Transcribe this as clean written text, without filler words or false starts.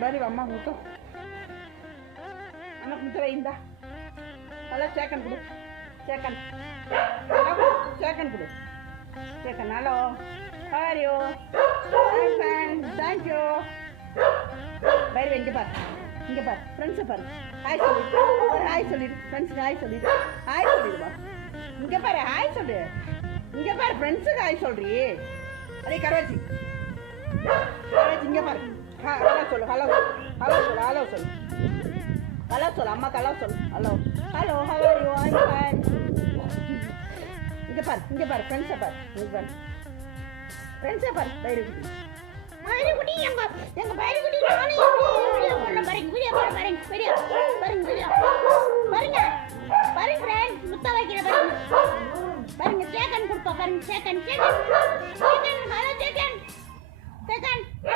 Bari அம்மா முத்து அண்ணா முத்து வைந்தா நல்லா சேக்கன் கொடு சேக்கன் கொடு சேக்கன் ஹலோ ஹாரியோ தேங்க்யூ பைரவ இங்கே பார் ஃப்ரெண்ட்ஸை பாரு ஹாய் சொல்லிடு ஒரு ஹாய் சொல்லிடு ஃப்ரெண்ட்ஸுக்கு ஹாய் சொல்லிடுவா இங்கே பாரு ஹாய் சொல்லு இங்கே பாரு ஃப்ரெண்ட்ஸுக்கு ஹாய் சொல்றீ அதே கரவாச்சி இங்கே பாரு ஹலோ சொல்லு ஹலோ சொல்லு அம்மாக்கு ஹலோ சொல்லு ஹலோ இங்கே பாரு ஃப்ரெண்ட்ஸை பாரு பைரகுட்டி எங்க பைரகுட்டி நானே வீடியோ போடுறேன் பாருங்க ஃப்ரெண்ட்ஸ் முத்த வைக்கிற பாருங்க சேக்கன் கொடுப்பா பாருங்க சேக்கன்